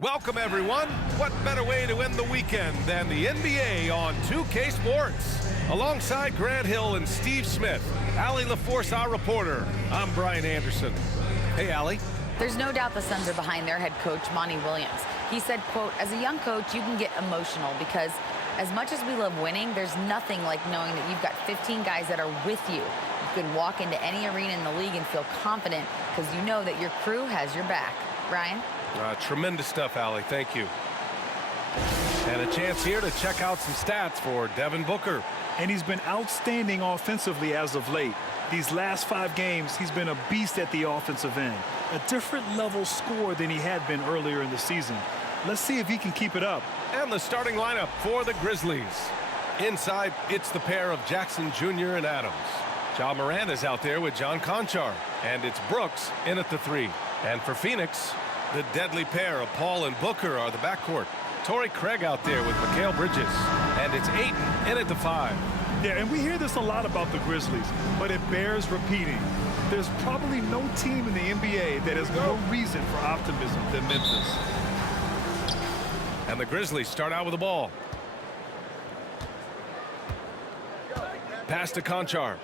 Welcome, everyone. What better way to end the weekend than the NBA on 2K Sports? Alongside Grant Hill and Steve Smith, Allie LaForce, our reporter. I'm Brian Anderson. Hey, Allie. There's no doubt the Suns are behind their head coach, Monty Williams. He said, quote, as a young coach, you can get emotional because as much as we love winning, there's nothing like knowing that you've got 15 guys that are with you. You can walk into any arena in the league and feel confident because you know that your crew has your back. Brian? Tremendous stuff, Allie. Thank you. And a chance here to check out some stats for Devin Booker. And he's been outstanding offensively as of late. These last 5 games, he's been a beast at the offensive end. A different level score than he had been earlier in the season. Let's see if he can keep it up. And the starting lineup for the Grizzlies. Inside, it's the pair of Jackson Jr. and Adams. Ja Morant is out there with John Conchar. And it's Brooks in at the 3. And for Phoenix, the deadly pair of Paul and Booker are the backcourt. Torrey Craig out there with Mikal Bridges. And it's Ayton in at the 5. Yeah, and we hear this a lot about the Grizzlies, but it bears repeating. There's probably no team in the NBA that has more reason for optimism than Memphis. And the Grizzlies start out with the ball. Pass to Conchar.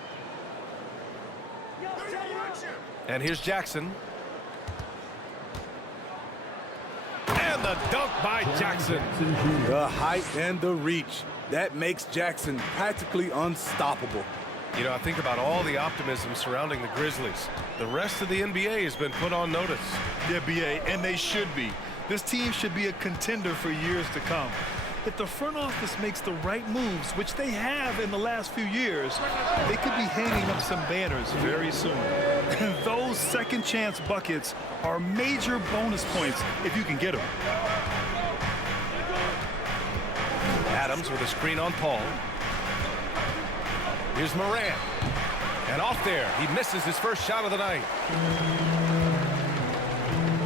And here's Jackson. And the dunk by Jackson. The height and the reach. That makes Jackson practically unstoppable. You know, I think about all the optimism surrounding the Grizzlies. The rest of the NBA has been put on notice. Yeah, BA, and they should be. This team should be a contender for years to come. If the front office makes the right moves, which they have in the last few years, they could be hanging up some banners very soon. Those second chance buckets are major bonus points if you can get them. Adams with a screen on Paul. Here's Morant. And off there, he misses his first shot of the night.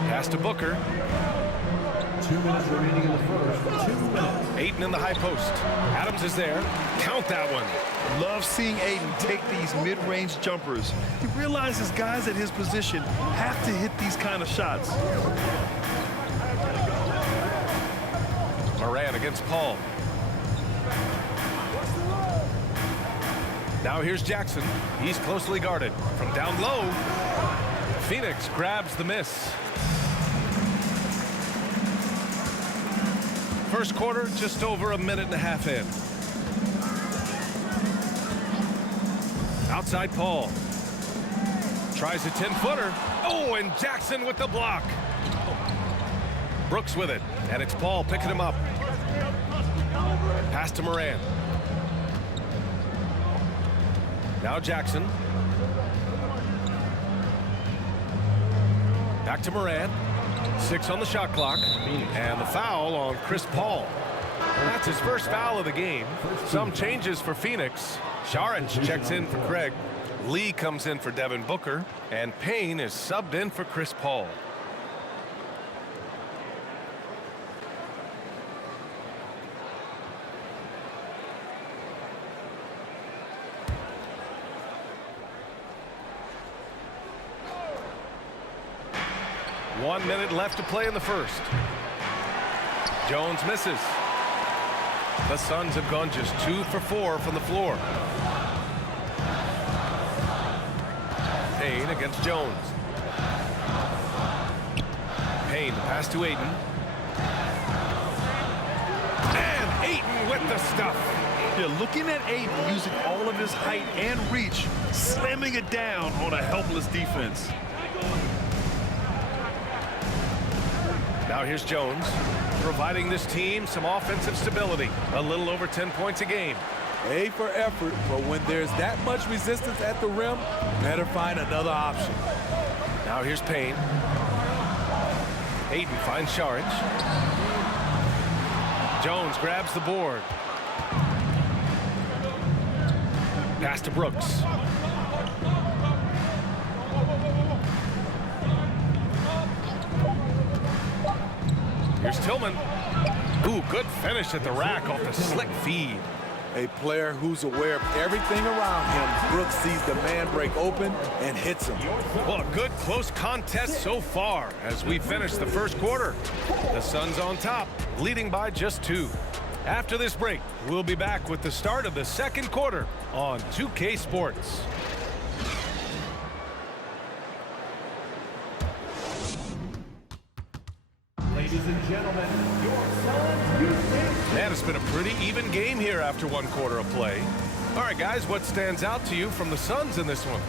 Pass to Booker. 2 minutes remaining in the first. 2 minutes. Ayton in the high post. Adams is there. Count that one. Love seeing Ayton take these mid-range jumpers. He realizes guys at his position have to hit these kind of shots. Morant against Paul. Now here's Jackson. He's closely guarded. From down low, Phoenix grabs the miss. First quarter, just over a minute and a half in. Outside Paul. Tries a 10-footer. Oh, and Jackson with the block. Brooks with it, and it's Paul picking him up. Pass to Morant. Now Jackson. Back to Morant. 6 on the shot clock. And the foul on Chris Paul. That's his first foul of the game. Some changes for Phoenix. Saric checks in for Craig. Lee comes in for Devin Booker. And Payne is subbed in for Chris Paul. One minute left to play in the first. Jones misses. The Suns have gone just 2 for 4 from the floor. Payne against Jones. Payne pass to Ayton. And Ayton with the stuff. Yeah, looking at Ayton using all of his height and reach, slamming it down on a helpless defense. Now here's Jones, providing this team some offensive stability. A little over 10 points a game. A for effort, but when there's that much resistance at the rim, better find another option. Now here's Payne. Ayton finds Saric. Jones grabs the board. Pass to Brooks. Here's Tillman. Ooh, good finish at the rack off the slick feed. A player who's aware of everything around him. Brooks sees the man break open and hits him. Well, a good close contest so far as we finish the first quarter. The Suns on top, leading by just 2. After this break, we'll be back with the start of the second quarter on 2K Sports. Ladies and gentlemen, your Suns Houston. Man, it's been a pretty even game here after 1 quarter of play. All right, guys, what stands out to you from the Suns in this one?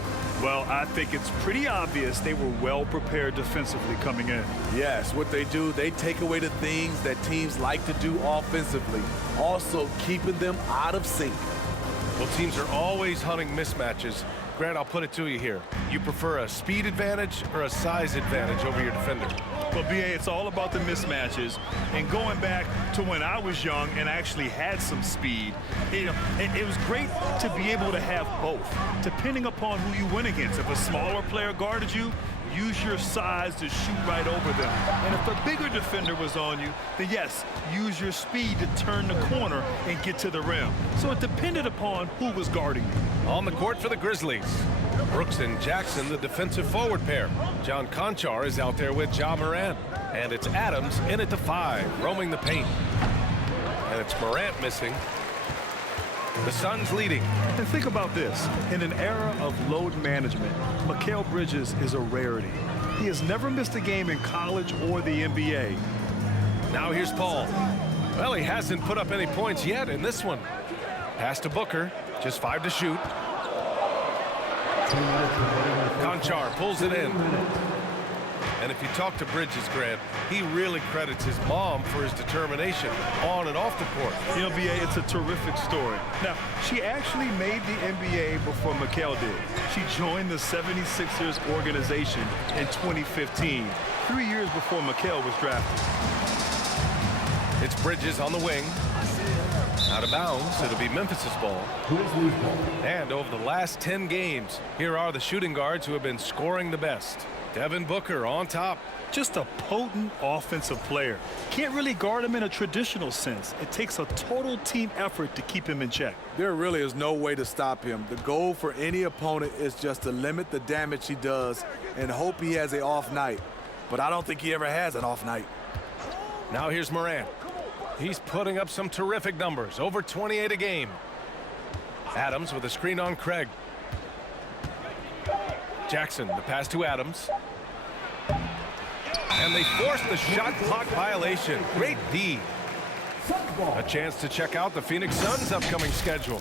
Well, I think it's pretty obvious they were well prepared defensively coming in. Yes, what they do, they take away the things that teams like to do offensively, also keeping them out of sync. Well, teams are always hunting mismatches. Grant, I'll put it to you here. You prefer a speed advantage or a size advantage over your defender? Well, B.A., it's all about the mismatches. And going back to when I was young and actually had some speed, it was great to be able to have both, depending upon who you went against. If a smaller player guarded you, use your size to shoot right over them. And if a bigger defender was on you, then yes, use your speed to turn the corner and get to the rim. So it depended upon who was guarding you. On the court for the Grizzlies, Brooks and Jackson, the defensive forward pair. John Conchar is out there with Ja Morant. And it's Adams in at the 5, roaming the paint. And it's Morant missing. The Suns leading. And think about this. In an era of load management, Mikal Bridges is a rarity. He has never missed a game in college or the NBA. Now here's Paul. Well, he hasn't put up any points yet in this one. Pass to Booker, just 5 to shoot. 2 minutes remaining in the first Conchar half. pulls it in. 2 minutes. And if you talk to Bridges, Grant, he really credits his mom for his determination on and off the court. You know, B.A., it's a terrific story. Now, she actually made the NBA before Mikal did. She joined the 76ers organization in 2015, 3 years before Mikal was drafted. It's Bridges on the wing. Out of bounds, it'll be Memphis's ball. Grizzlies ball. And over the last 10 games, here are the shooting guards who have been scoring the best. Devin Booker on top. Just a potent offensive player. Can't really guard him in a traditional sense. It takes a total team effort to keep him in check. There really is no way to stop him. The goal for any opponent is just to limit the damage he does and hope he has an off night. But I don't think he ever has an off night. Now here's Morant. He's putting up some terrific numbers, over 28 a game. Adams with a screen on Craig. Jackson, the pass to Adams. And they force the shot clock violation. Great D. A chance to check out the Phoenix Suns' upcoming schedule.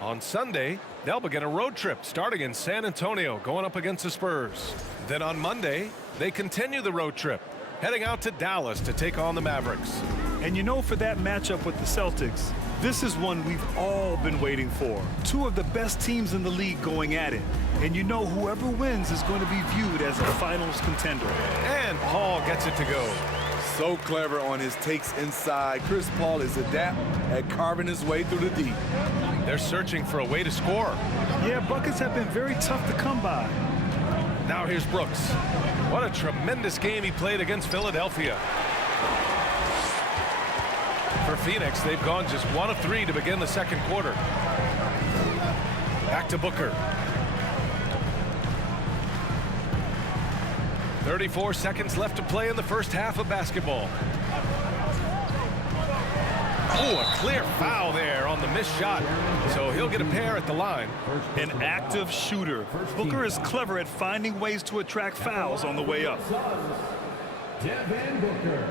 On Sunday, they'll begin a road trip starting in San Antonio, going up against the Spurs. Then on Monday, they continue the road trip, heading out to Dallas to take on the Mavericks. And you know, for that matchup with the Celtics, this is one we've all been waiting for. 2 of the best teams in the league going at it. And you know, whoever wins is going to be viewed as a finals contender. And Paul gets it to go. So clever on his takes inside. Chris Paul is adept at carving his way through the deep. They're searching for a way to score. Yeah, buckets have been very tough to come by. Now here's Brooks. What a tremendous game he played against Philadelphia. For Phoenix, they've gone just 1 of 3 to begin the second quarter. Back to Booker. 34 seconds left to play in the first half of basketball. Oh, a clear foul there on the missed shot. So he'll get a pair at the line. An active shooter. Booker is clever at finding ways to attract fouls on the way up. Devin Booker.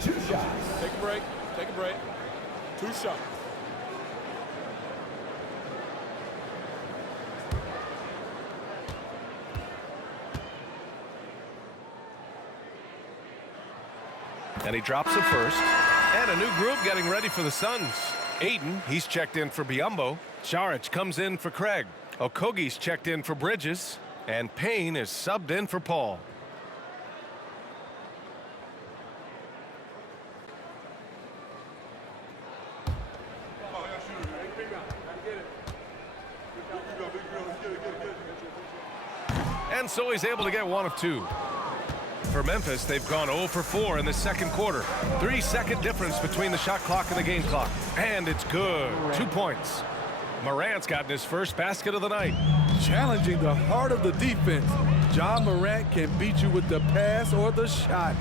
2 shots. Take a break. Take a break. 2 shots. And he drops the first. And a new group getting ready for the Suns. Aiden, he's checked in for Biyombo. Saric comes in for Craig. Okogie's checked in for Bridges. And Payne is subbed in for Paul. And so he's able to get 1 of 2. For Memphis, they've gone 0 for 4 in the second quarter. 3-second difference between the shot clock and the game clock. And it's good. 2 points. Morant's gotten his first basket of the night. Challenging the heart of the defense. Ja Morant can beat you with the pass or the shot.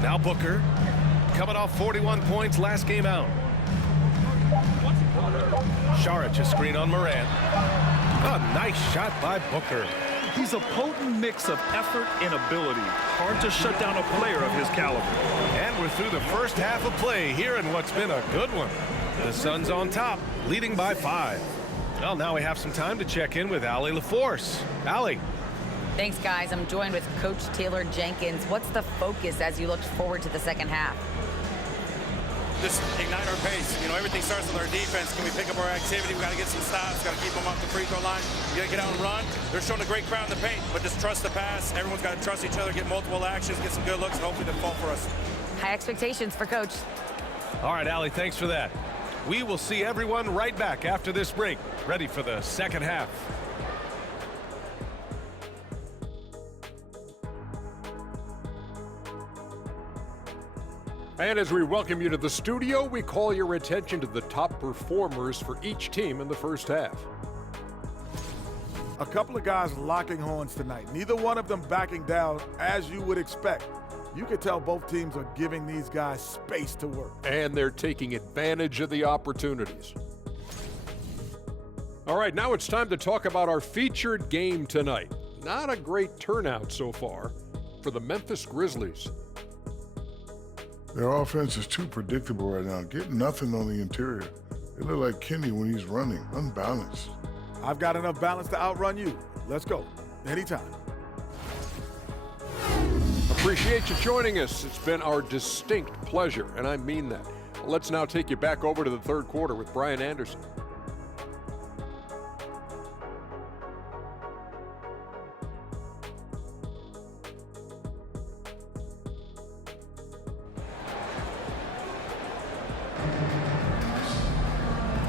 Now Booker, coming off 41 points last game out. Saric, a screen on Morant. A nice shot by Booker. He's a potent mix of effort and ability. Hard to shut down a player of his caliber. And we're through the first half of play here in what's been a good one. The Suns on top, leading by 5. Well, now we have some time to check in with Allie LaForce. Allie. Thanks, guys. I'm joined with Coach Taylor Jenkins. What's the focus as you look forward to the second half? Just ignite our pace. You know, everything starts with our defense. Can we pick up our activity? We got to get some stops. Got to keep them off the free throw line. You got to get out and run. They're showing a great crowd in the paint, but just trust the pass. Everyone's got to trust each other, get multiple actions, get some good looks, and hopefully they'll fall for us. High expectations for Coach. All right, Allie, thanks for that. We will see everyone right back after this break, ready for the second half. And as we welcome you to the studio, we call your attention to the top performers for each team in the first half. A couple of guys locking horns tonight. Neither one of them backing down as you would expect. You can tell both teams are giving these guys space to work. And they're taking advantage of the opportunities. All right, now it's time to talk about our featured game tonight. Not a great turnout so far for the Memphis Grizzlies. Their offense is too predictable right now. Get nothing on the interior. They look like Kenny when he's running, unbalanced. I've got enough balance to outrun you. Let's go. Anytime. Appreciate you joining us. It's been our distinct pleasure, and I mean that. Let's now take you back over to the third quarter with Brian Anderson.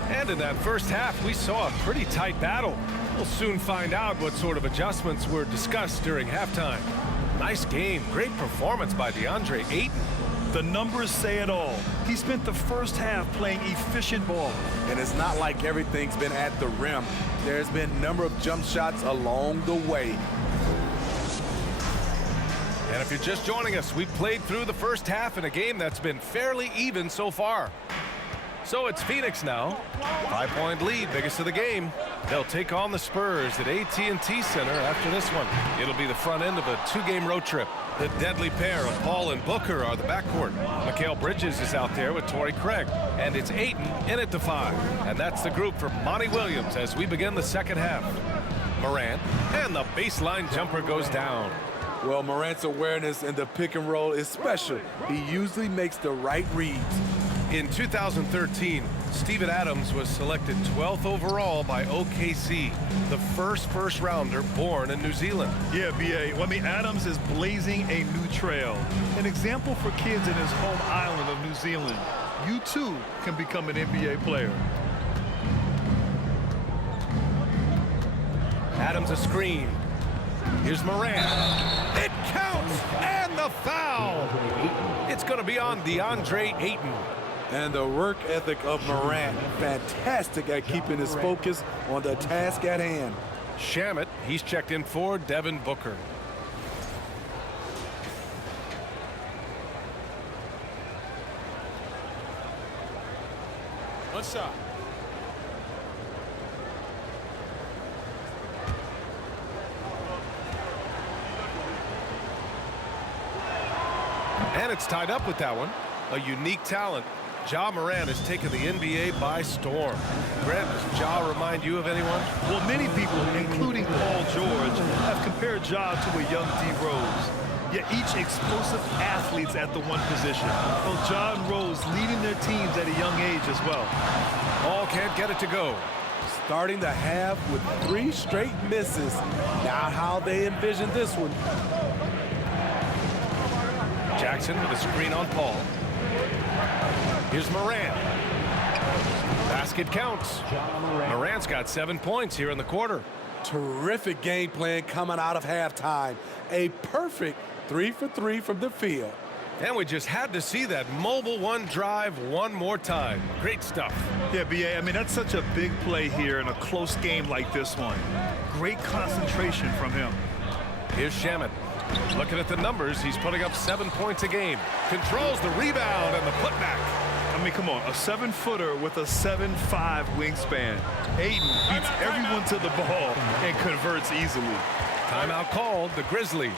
And in that first half, we saw a pretty tight battle. We'll soon find out what sort of adjustments were discussed during halftime. Nice game. Great performance by DeAndre Ayton. The numbers say it all. He spent the first half playing efficient ball. And it's not like everything's been at the rim. There's been a number of jump shots along the way. And if you're just joining us, we've played through the first half in a game that's been fairly even so far. So it's Phoenix now. 5-point lead, biggest of the game. They'll take on the Spurs at AT&T Center after this one. It'll be the front end of a 2-game road trip. The deadly pair of Paul and Booker are the backcourt. Mikal Bridges is out there with Torrey Craig. And it's Ayton in at the 5. And that's the group for Monty Williams as we begin the second half. Morant, and the baseline jumper goes down. Well, Morant's awareness in the pick and roll is special. He usually makes the right reads. In 2013, Steven Adams was selected 12th overall by OKC, the first rounder born in New Zealand. Yeah, B.A. Well, I mean, Adams is blazing a new trail. An example for kids in his home island of New Zealand. You, too, can become an NBA player. Adams a screen. Here's Morant. It counts! And the foul! It's going to be on DeAndre Ayton. And the work ethic of Morant, fantastic at keeping his focus on the task at hand. Shamet, he's checked in for Devin Booker. One shot. And it's tied up with that one. A unique talent. Ja Morant has taken the NBA by storm. Grant, does Ja remind you of anyone? Well, many people, including Paul George, have compared Ja to a young D. Rose. Yet each explosive athletes at the one position. Well, Ja and Rose leading their teams at a young age as well. All can't get it to go. Starting the half with 3 straight misses. Not how they envisioned this one. Jackson with a screen on Paul. Here's Morant. Basket counts. Morant's got 7 points here in the quarter. Terrific game plan coming out of halftime. A perfect 3 for 3 from the field. And we just had to see that mobile one drive one more time. Great stuff. Yeah, B.A., I mean, that's such a big play here in a close game like this one. Great concentration from him. Here's Shaman. Looking at the numbers, he's putting up 7 points a game. Controls the rebound and the putback. I mean, come on, a 7-footer with a 7'5" wingspan. Aiden beats everyone to the ball and converts easily. Timeout called, the Grizzlies.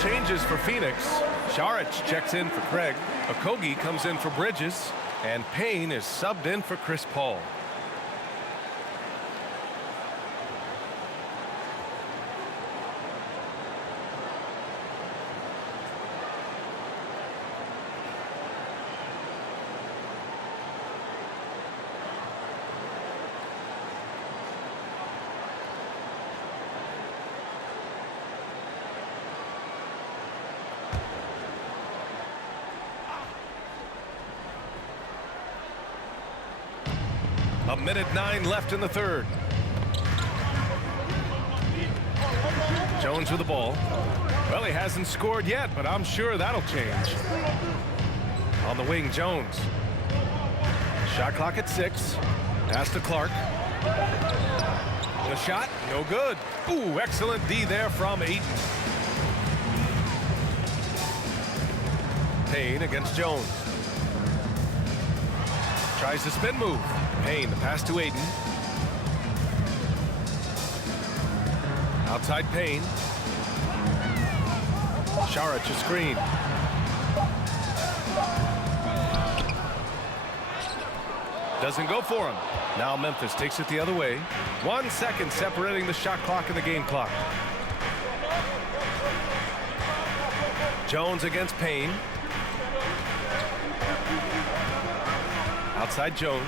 Changes for Phoenix. Saric checks in for Craig. Okogie comes in for Bridges. And Payne is subbed in for Chris Paul. A minute 9 left in the third. Jones with the ball. Well, he hasn't scored yet, but I'm sure that'll change. On the wing, Jones. Shot clock at 6. Pass to Clark. The shot, no good. Ooh, excellent D there from Ayton. Payne against Jones. Tries the spin move. Payne, the pass to Ayton. Outside Payne. Saric a screen. Doesn't go for him. Now Memphis takes it the other way. 1 second separating the shot clock and the game clock. Jones against Payne. Outside Jones.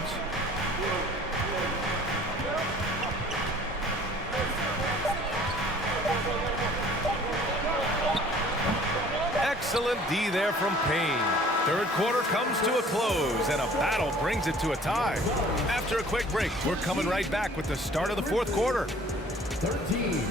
Excellent D there from Payne. Third quarter comes to a close, and a battle brings it to a tie. After a quick break, we're coming right back with the start of the fourth quarter. 13.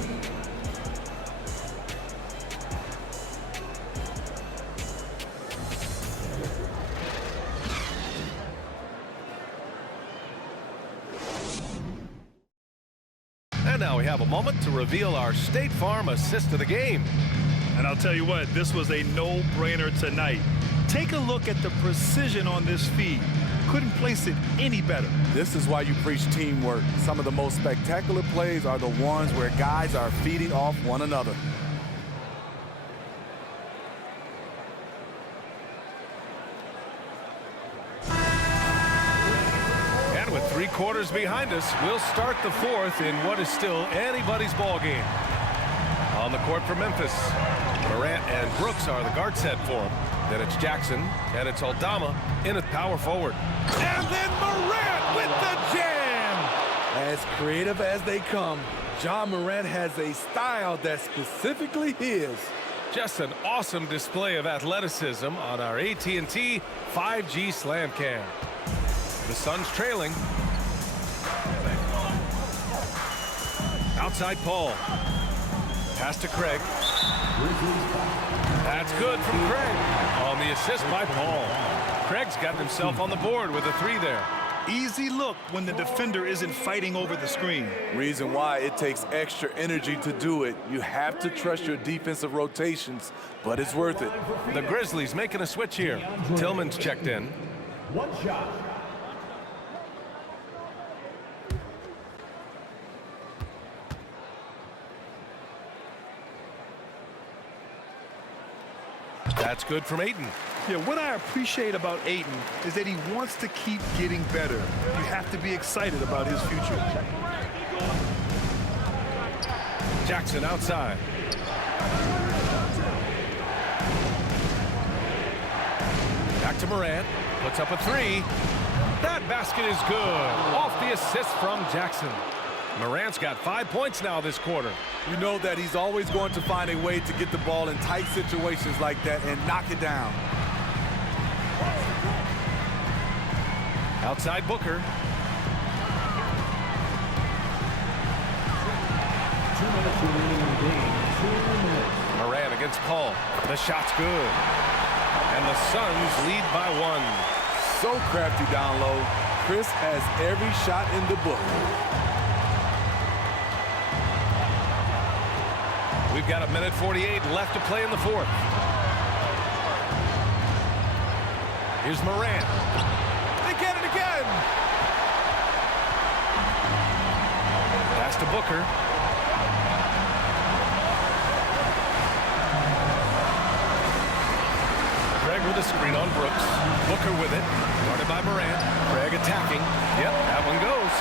And now we have a moment to reveal our State Farm assist of the game. And I'll tell you what, this was a no-brainer tonight. Take a look at the precision on this feed. Couldn't place it any better. This is why you preach teamwork. Some of the most spectacular plays are the ones where guys are feeding off one another. And with 3 quarters behind us, we'll start the fourth in what is still anybody's ball game. On the court for Memphis, Morant and Brooks are the guard set for him. Then it's Jackson, and it's Aldama in at power forward. And then Morant with the jam! As creative as they come, Ja Morant has a style that's specifically his. Just an awesome display of athleticism on our AT&T 5G Slam Cam. The Suns trailing. Outside Paul. Pass to Craig. That's good from Craig. On the assist by Paul. Craig's got himself on the board with a 3 there. Easy look when the defender isn't fighting over the screen. Reason why it takes extra energy to do it. You have to trust your defensive rotations, but it's worth it. The Grizzlies making a switch here. Tillman's checked in. One shot. That's good from Ayton. Yeah, what I appreciate about Ayton is that he wants to keep getting better. You have to be excited about his future. Jackson outside. Back to Morant. Puts up a 3. That basket is good. Off the assist from Jackson. Morant's got 5 points now this quarter. You know that he's always going to find a way to get the ball in tight situations like that and knock it down. Outside Booker. 2 minutes remaining in the game. 2 minutes. Morant against Paul. The shot's good. And the Suns lead by 1. So crafty down low. Chris has every shot in the book. We've got 1:48 left to play in the 4th. Here's Morant. They get it again. Pass to Booker. Craig with a screen on Brooks. Booker with it. Guarded by Morant. Craig attacking. Yep, that one goes.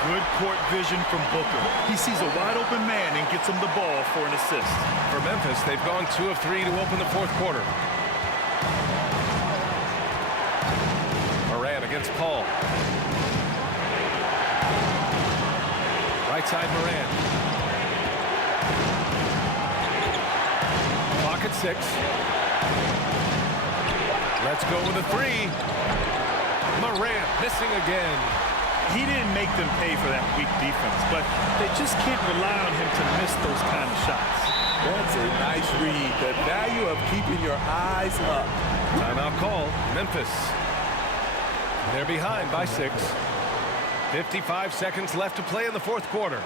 Good court vision from Booker. He sees a wide-open man and gets him the ball for an assist. For Memphis, they've gone 2 of 3 to open the 4th quarter. Morant against Paul. Right side Morant. Clock at 6. Let's go with a 3. Morant missing again. He didn't make them pay for that weak defense, but they just can't rely on him to miss those kind of shots. That's a nice read. The value of keeping your eyes up. Timeout call, Memphis. They're behind by 6. 55 seconds left to play in the 4th quarter.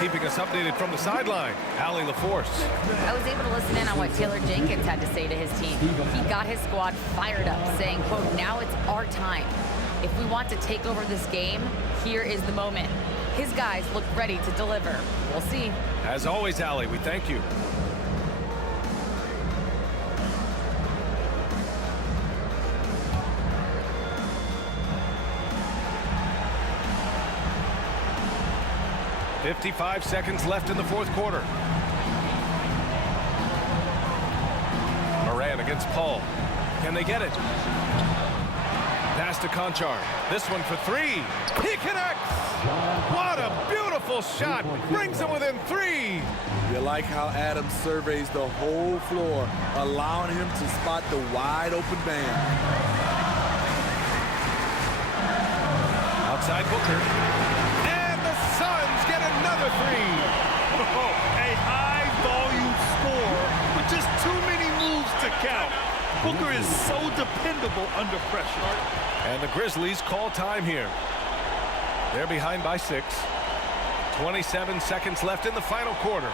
Keeping us updated from the sideline, Allie LaForce. I was able to listen in on what Taylor Jenkins had to say to his team. He got his squad fired up, saying, quote, now it's our time. If we want to take over this game, here is the moment. His guys look ready to deliver. We'll see. As always, Allie, we thank you. .55 seconds left in the 4th quarter. Morant against Paul. Can they get it? Pass to Conchar. This one for 3. He connects! What a beautiful Beautiful shot. Brings him within 3. You like how Adams surveys the whole floor, allowing him to spot the wide open man. Outside Booker. And the Suns get another 3. A high-volume score with just too many moves to count. Booker is so dependable under pressure. And the Grizzlies call time here. They're behind by 6. 27 seconds left in the final quarter.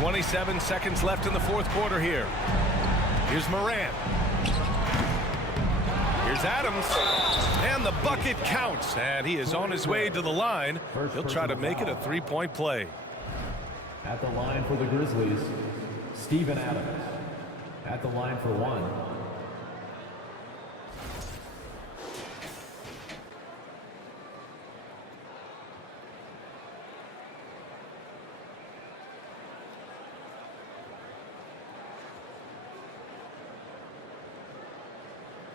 .27 seconds left in the fourth quarter here. Here's Morant. Here's Adams. And the bucket counts. And he is on his way to the line. He'll try to make it a three-point play. At the line for the Grizzlies, Steven Adams. At the line for 1.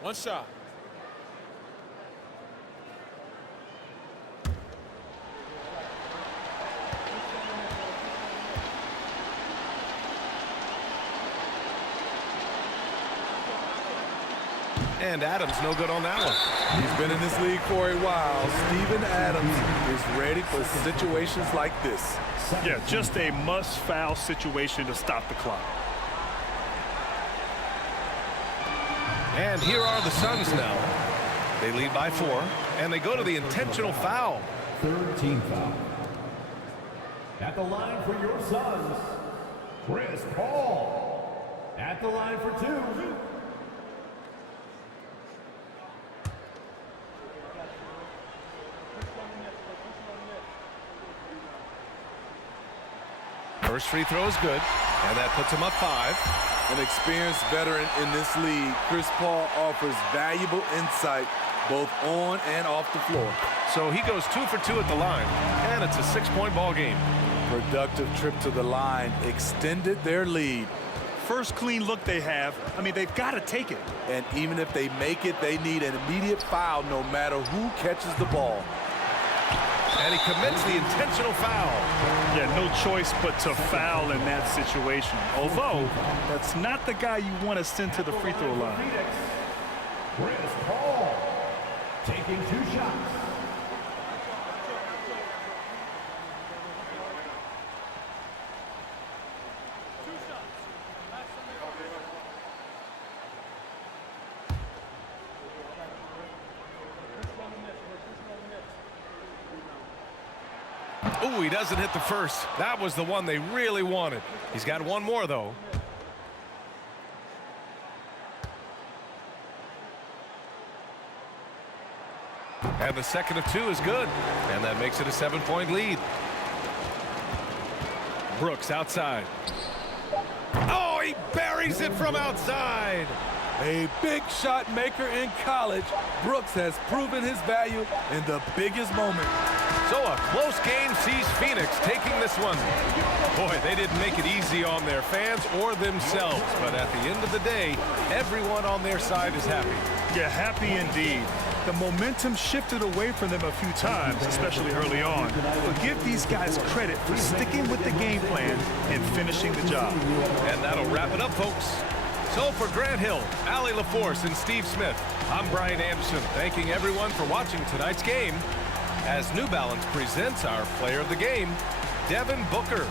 One shot. And Adams no good on that one. He's been in this league for a while. Steven Adams is ready for situations like this. Yeah, just a must-foul situation to stop the clock. And here are the Suns now. They lead by 4, and they go to the intentional foul. Third team foul. At the line for your Suns, Chris Paul. At the line for 2. First free throw is good, and that puts him up 5. An experienced veteran in this league, Chris Paul offers valuable insight both on and off the floor. So he goes 2 for 2 at the line, and it's a 6-point ball game. Productive trip to the line extended their lead. First clean look they have. I mean, they've got to take it. And even if they make it, they need an immediate foul no matter who catches the ball. And he commits the intentional foul. Yeah, no choice but to foul in that situation. Although, that's not the guy you want to send to the free throw line. Chris Paul taking 2 shots. Ooh, he doesn't hit the first. That was the one they really wanted. He's got one more, though. And the second of two is good. And that makes it a 7-point lead. Brooks outside. Oh, he buries it from outside. A big shot maker in college, Brooks has proven his value in the biggest moment. So a close game sees Phoenix taking this one. Boy, they didn't make it easy on their fans or themselves. But at the end of the day, everyone on their side is happy. Yeah, happy indeed. The momentum shifted away from them a few times, especially early on. But give these guys credit for sticking with the game plan and finishing the job. And that'll wrap it up, folks. So for Grant Hill, Allie LaForce, and Steve Smith, I'm Brian Anderson, thanking everyone for watching tonight's game as New Balance presents our player of the game, Devin Booker.